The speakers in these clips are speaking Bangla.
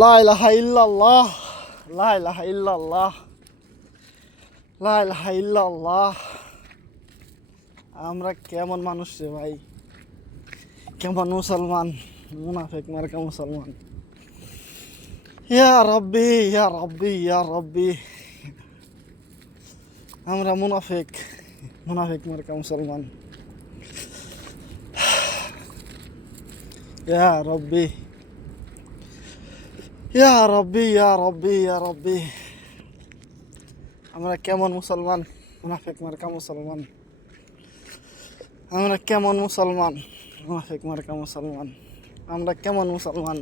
লা ইলাহা ইল্লাল্লাহ, লা ইলাহা ইল্লাল্লাহ, লা ইলাহা ইল্লাল্লাহ। আমরা কেমন মানুষ রে ভাই, কেমন মুসলমান, মুনাফিক মার্কা মুসলমান। ইয়া রব্বি, ইয়া রব্বি, ইয়া রব্বি। আমরা মুনাফিক, মুনাফিক মার্কা মুসলমান। ইয়া রব্বি, ইয়া রব্বি, ইয়া রব্বি, ইয়া রব্বি। আমরা কেমন মুসলমান, মুনাফিক মার্কা মুসলমান। আমরা কেমন মুসলমান, মুনাফিক মার্কা মুসলমান। আমরা কেমন মুসলমান,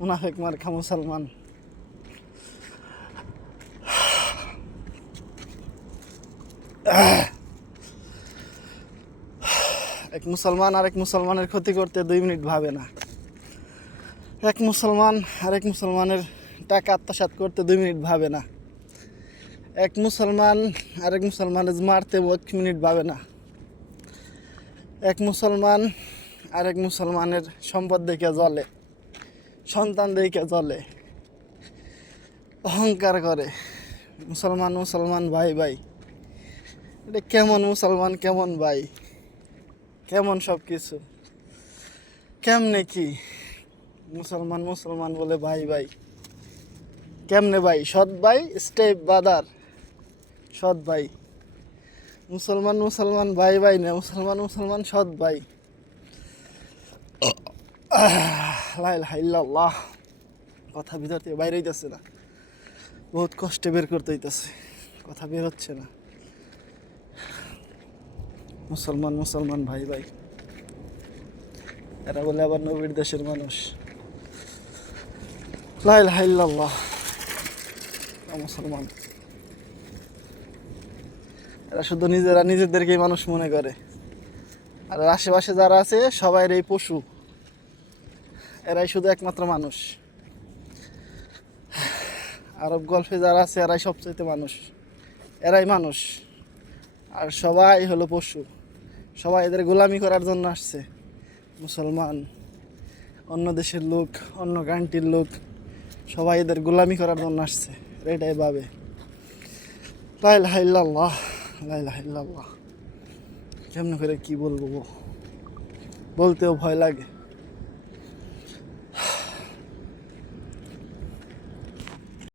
মুনাফিক মার্কা মুসলমান। এক মুসলমান আরেক মুসলমানের ক্ষতি করতে 2 মিনিট ভাবে না। এক মুসলমান আরেক মুসলমানের টাকা আত্মসাৎ করতে 2 মিনিট ভাবে না। এক মুসলমান আরেক মুসলমানের মারতে 1 মিনিট ভাবে না। এক মুসলমান আরেক মুসলমানের সম্পদ দেখে জ্বলে, সন্তান দেখে জ্বলে, অহংকার করে। মুসলমান মুসলমান ভাই ভাই, এটা কেমন মুসলমান, কেমন ভাই, কেমন সব কিছু, কেমনে কি মুসলমান মুসলমান বলে ভাই ভাই, কেমনে ভাই? সৎ ভাই, স্টেপ বাদার, সৎ ভাই। মুসলমান মুসলমান ভাই ভাই না, মুসলমান মুসলমান সৎ ভাই। লা ইলাহা ইল্লাল্লাহ। কথা ভিতর থেকে বাইরে হইতেছে না, বহুত কষ্টে বের করতে হইতেছে, কথা বের হচ্ছে না। মুসলমান মুসলমান ভাই ভাই, এরা বলে আবার নবীর দেশের মানুষ। লা ইলাহা ইল্লাল্লাহ। মুসলমান এরা শুধু নিজেরা নিজেদেরকেই মানুষ মনে করে, আর আশেপাশে যারা আছে সবাই এই পশু, এরাই শুধু একমাত্র মানুষ। আরব গল্ফে যারা আছে এরাই সবচাইতে মানুষ, এরাই মানুষ, আর সবাই হলো পশু। সবাই এদের গোলামি করার জন্য আসছে। মুসলমান, অন্য দেশের লোক, অন্য কান্ট্রির লোক, সবাই এদের গোলামি করার জন্য আসছে, এটাই ভাবে। লা ইলাহা ইল্লাল্লাহ, লা ইলাহা ইল্লাল্লাহ। কেমন করে কি বলবো, বলতেও ভয় লাগে।